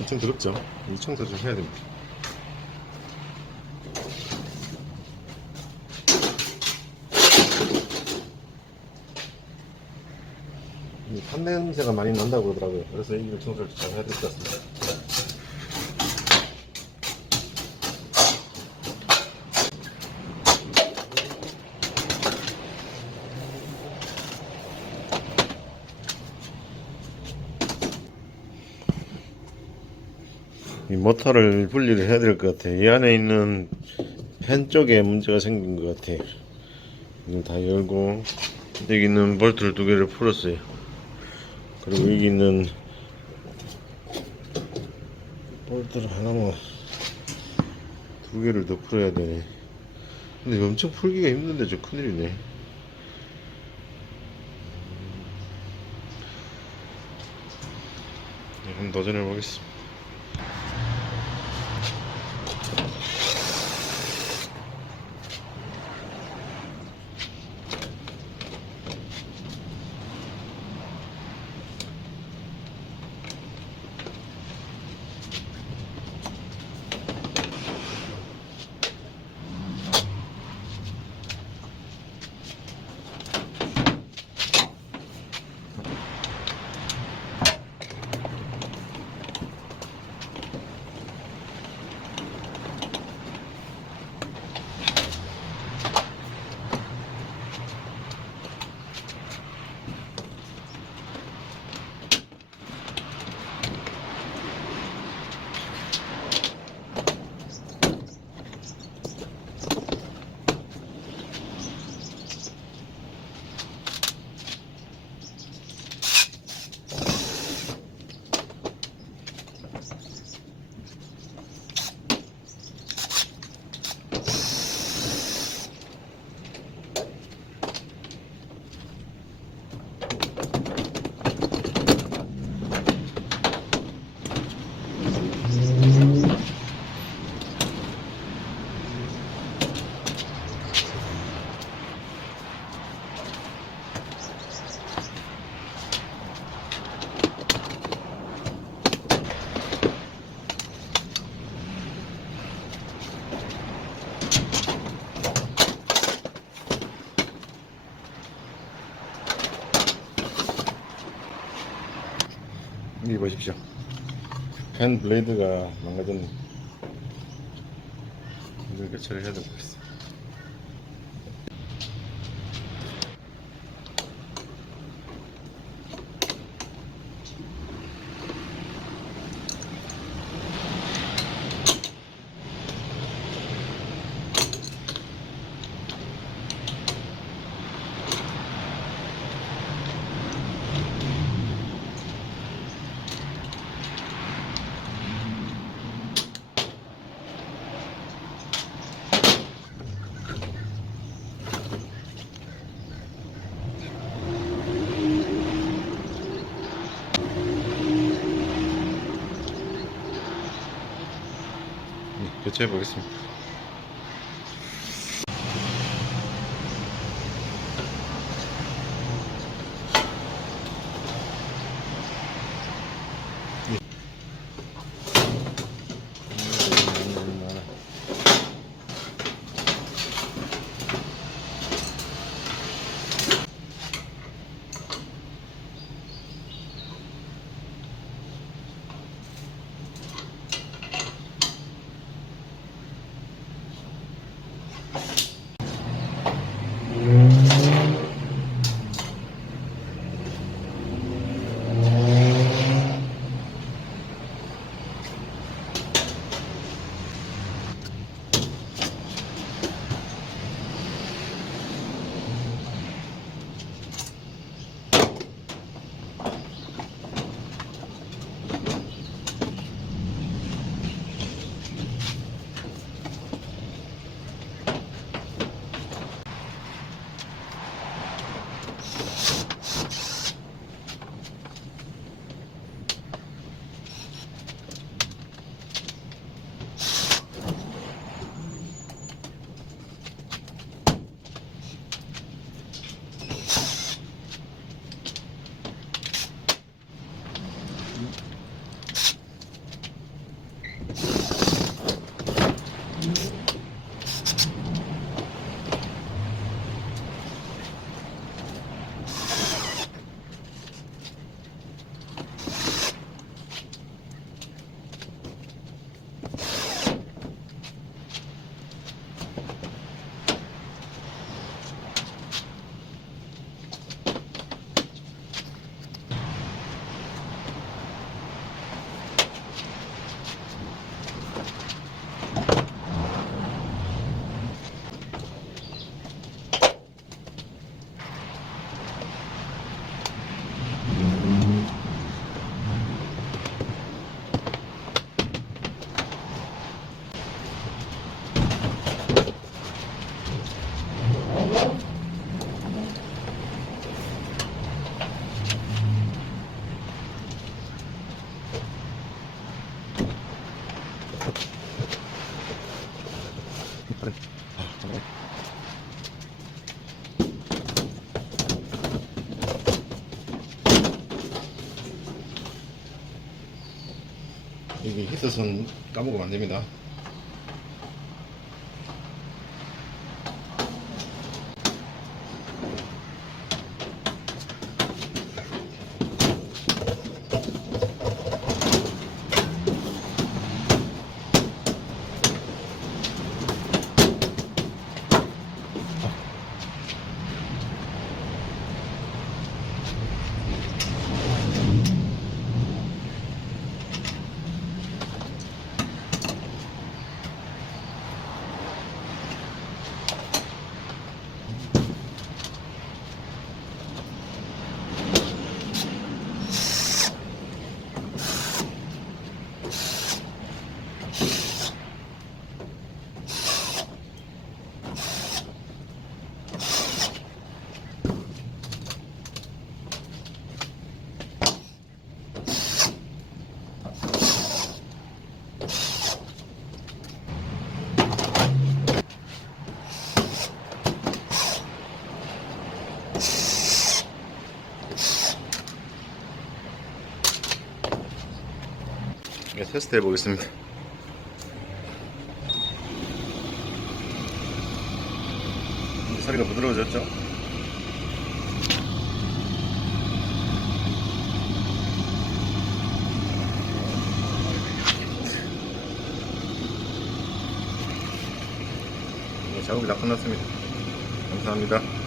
엄청 더럽죠? 이 청소 좀 해야 됩니다. 이 탄냄새가 많이 난다고 그러더라고요. 그래서 이 청소를 잘 해야 될 것 같습니다. 이 모터를 분리를 해야 될 것 같아요. 이 안에 있는 팬 쪽에 문제가 생긴 것 같아요. 이걸 다 열고, 여기 있는 볼트를 두 개를 풀었어요. 그리고 여기 있는 볼트를 하나만 두 개를 더 풀어야 되네. 근데 엄청 풀기가 힘든데 저 큰일이네. 한번 도전해 보겠습니다. 여기 보십시오. 펜 블레이드가 망가졌네. 이걸 교체를 해야 될 것 같습니다. 교체해 보겠습니다. 이 히터선 까먹으면 안 됩니다. 네, 테스트 해보겠습니다. 소리가 부드러워졌죠? 네, 작업이 다 끝났습니다. 감사합니다.